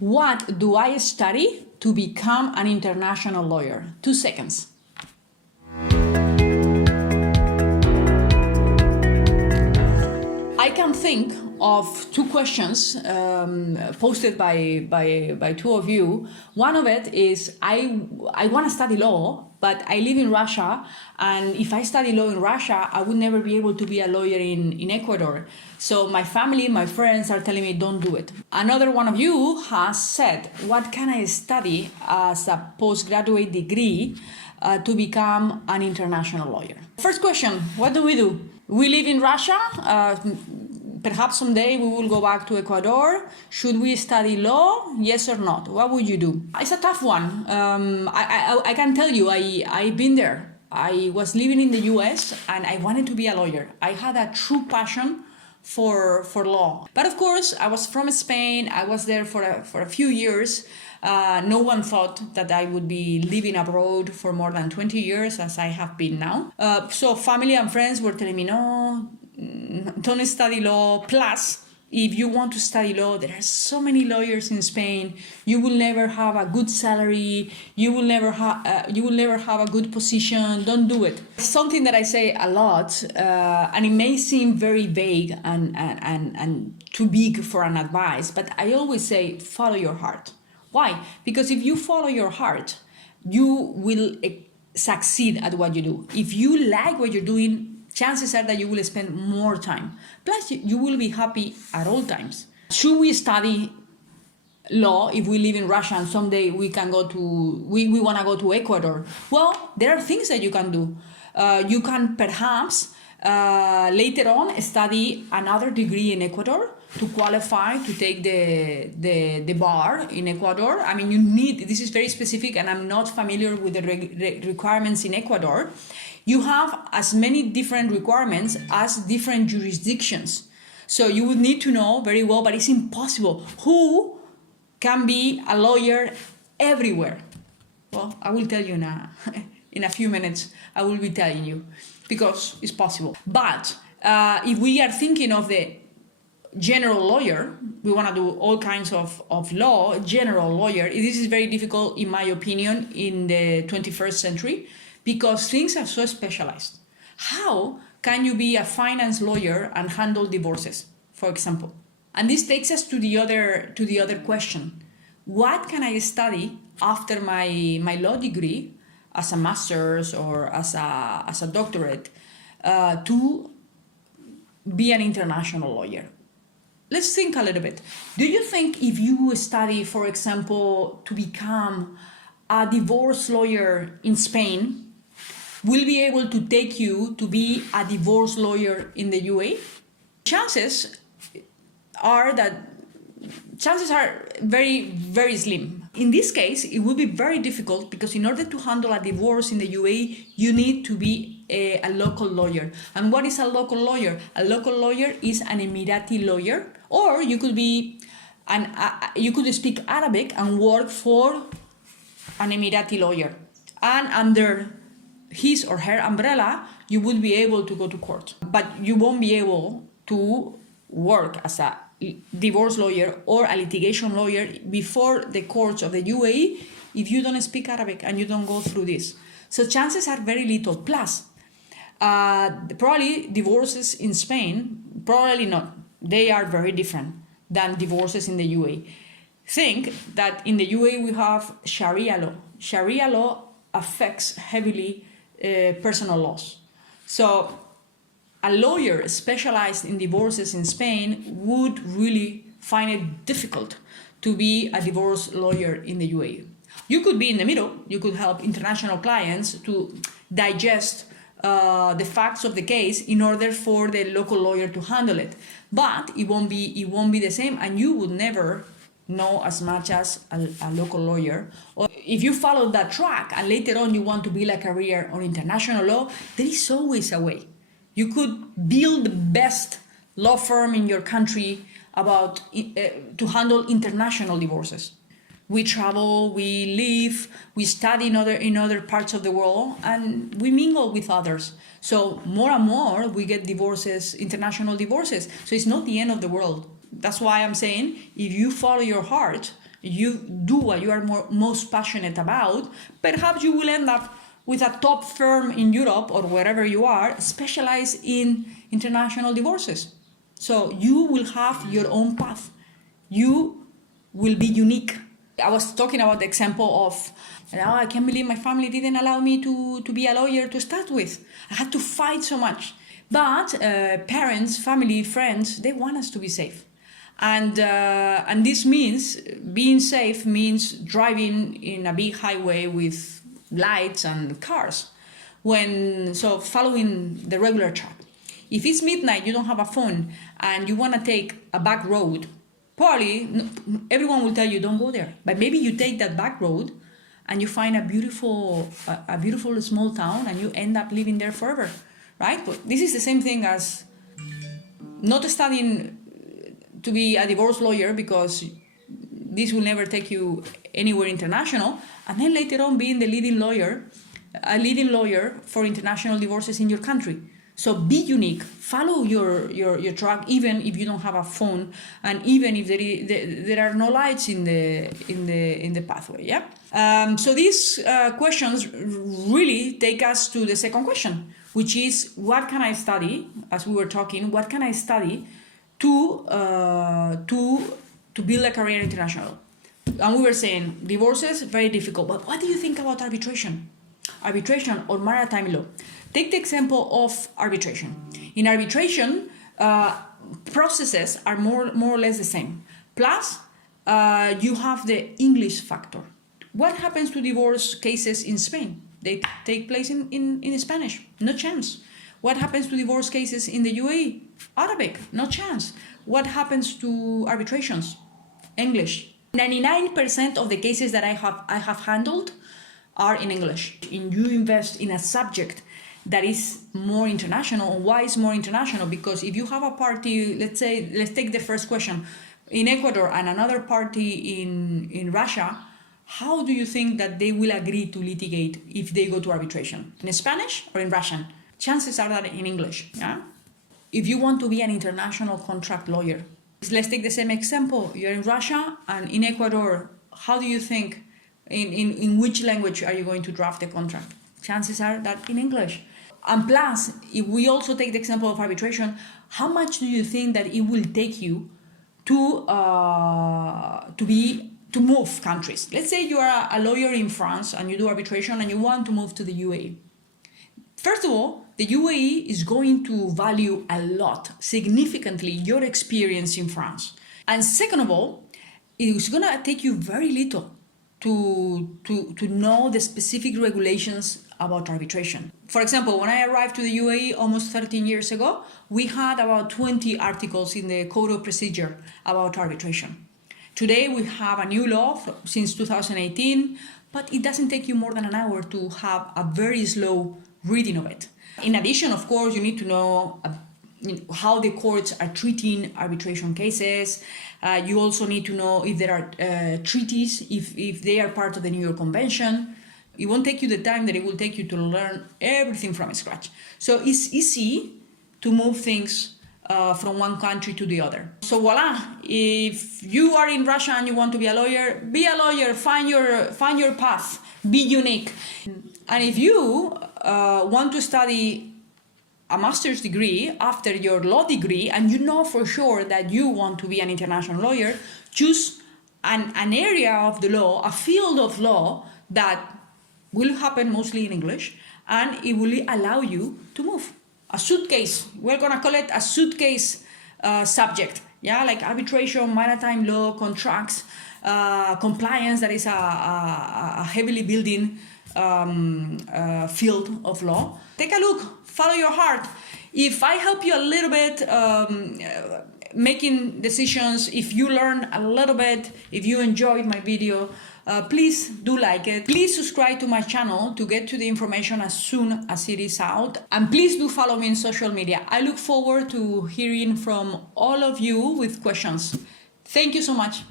What do I study to become an international lawyer? 2 seconds. I can think of 2 questions posted by 2 of you. One of it is I want to study law, but I live in Russia, and if I study law in Russia, I would never be able to be a lawyer in Ecuador. So my family, my friends are telling me don't do it. Another one of you has said, what can I study as a postgraduate degree to become an international lawyer? First question, what do? We live in Russia. Perhaps someday we will go back to Ecuador. Should we study law? Yes or not? What would you do? It's a tough one. I can tell you, I've been there. I was living in the US and I wanted to be a lawyer. I had a true passion for law. But of course, I was from Spain. I was there for a few years. No one thought that I would be living abroad for more than 20 years as I have been now. So family and friends were telling me, no, don't study law. Plus, if you want to study law, there are so many lawyers in Spain. You will never have a good salary. You will never have a good position. Don't do it. Something that I say a lot, and it may seem very vague and too big for an advice, but I always say follow your heart. Why? Because if you follow your heart, you will succeed at what you do. If you like what you're doing, chances are that you will spend more time. Plus, you will be happy at all times. Should we study law if we live in Russia and someday we can go to, we want to go to Ecuador? Well, there are things that you can do. You can perhaps later on study another degree in Ecuador to qualify to take the bar in Ecuador. I mean, you need, this is very specific and I'm not familiar with the requirements in Ecuador. You have as many different requirements as different jurisdictions. So you would need to know very well, but it's impossible. Who can be a lawyer everywhere? Well, I will tell you now. In a few minutes, I will be telling you because it's possible. But if we are thinking of the general lawyer, we want to do all kinds of law, general lawyer, this is very difficult, in my opinion, in the 21st century because things are so specialized. How can you be a finance lawyer and handle divorces, for example? And this takes us to the other question. What can I study after my law degree as a master's or as a doctorate to be an international lawyer? Let's think a little bit. Do you think if you study, for example, to become a divorce lawyer in Spain, will be able to take you to be a divorce lawyer in the UAE? Chances are very, very slim. In this case, it will be very difficult because in order to handle a divorce in the UAE, you need to be a local lawyer. And what is a local lawyer? A local lawyer is an Emirati lawyer, or you could be you could speak Arabic and work for an Emirati lawyer. And under his or her umbrella, you will be able to go to court. But you won't be able to work as a divorce lawyer or a litigation lawyer before the courts of the UAE if you don't speak Arabic and you don't go through this. So chances are very little. Plus, probably divorces in Spain, probably not. They are very different than divorces in the UAE. Think that in the UAE we have Sharia law. Sharia law affects heavily personal laws. So a lawyer specialized in divorces in Spain would really find it difficult to be a divorce lawyer in the UAE. You could be in the middle. You could help international clients to digest the facts of the case in order for the local lawyer to handle it. But it won't be the same, and you would never know as much as a local lawyer. Or if you follow that track and later on you want to build a career on international law, there is always a way. You could build the best law firm in your country to handle international divorces. We travel, we live, we study in other parts of the world, and we mingle with others. So more and more we get divorces, international divorces. So it's not the end of the world. That's why I'm saying if you follow your heart you do what you are most passionate about, perhaps you will end up with a top firm in Europe or wherever you are, specialized in international divorces. So you will have your own path. You will be unique. I was talking about the example of, I can't believe my family didn't allow me to be a lawyer to start with. I had to fight so much. But parents, family, friends, they want us to be safe. And this means, being safe means driving in a big highway with lights and cars. So following the regular track. If it's midnight, you don't have a phone, and you want to take a back road, probably everyone will tell you don't go there. But maybe you take that back road and you find a beautiful small town, and you end up living there forever, right? But this is the same thing as not studying to be a divorce lawyer, because this will never take you anywhere international, and then later on being a leading lawyer for international divorces in your country. So be unique, follow your track, even if you don't have a phone, and even if there are no lights in the pathway. Yeah. So these questions really take us to the second question, which is, what can I study? As we were talking, what can I study to build a career international? And we were saying divorces, very difficult. But what do you think about arbitration? Arbitration or maritime law? Take the example of arbitration. In arbitration, processes are more or less the same. Plus, you have the English factor. What happens to divorce cases in Spain? They take place in Spanish. No chance. What happens to divorce cases in the UAE? Arabic. No chance. What happens to arbitrations? English. 99% of the cases that I have handled are in English. And you invest in a subject that is more international. Why is more international? Because if you have a party, let's take the first question, in Ecuador and another party in Russia, how do you think that they will agree to litigate if they go to arbitration? In Spanish or in Russian? Chances are that in English. Yeah? If you want to be an international contract lawyer, let's take the same example. You're in Russia and in Ecuador. How do you think, in which language are you going to draft the contract? Chances are that in English. And plus, if we also take the example of arbitration, how much do you think that it will take you to move countries? Let's say you are a lawyer in France and you do arbitration and you want to move to the UAE. First of all, the UAE is going to value a lot, significantly, your experience in France. And second of all, it's going to take you very little to know the specific regulations about arbitration. For example, when I arrived to the UAE almost 13 years ago, we had about 20 articles in the Code of Procedure about arbitration. Today we have a new law since 2018, but it doesn't take you more than an hour to have a very slow reading of it. In addition, of course, you need to know how the courts are treating arbitration cases. You also need to know if there are treaties, if they are part of the New York Convention. It won't take you the time that it will take you to learn everything from scratch. So it's easy to move things from one country to the other. So voila, if you are in Russia and you want to be a lawyer, find your path, be unique. And if you want to study a master's degree after your law degree, and you know for sure that you want to be an international lawyer, choose an area of the law, a field of law that will happen mostly in English, and it will allow you to move. A suitcase, we're gonna call it a suitcase subject, yeah, like arbitration, maritime law, contracts, compliance, that is a heavily building field of law. Take a look, follow your heart. If I help you a little bit making decisions, if you learn a little bit, if you enjoyed my video, please do like it. Please subscribe to my channel to get to the information as soon as it is out. And please do follow me in social media. I look forward to hearing from all of you with questions. Thank you so much.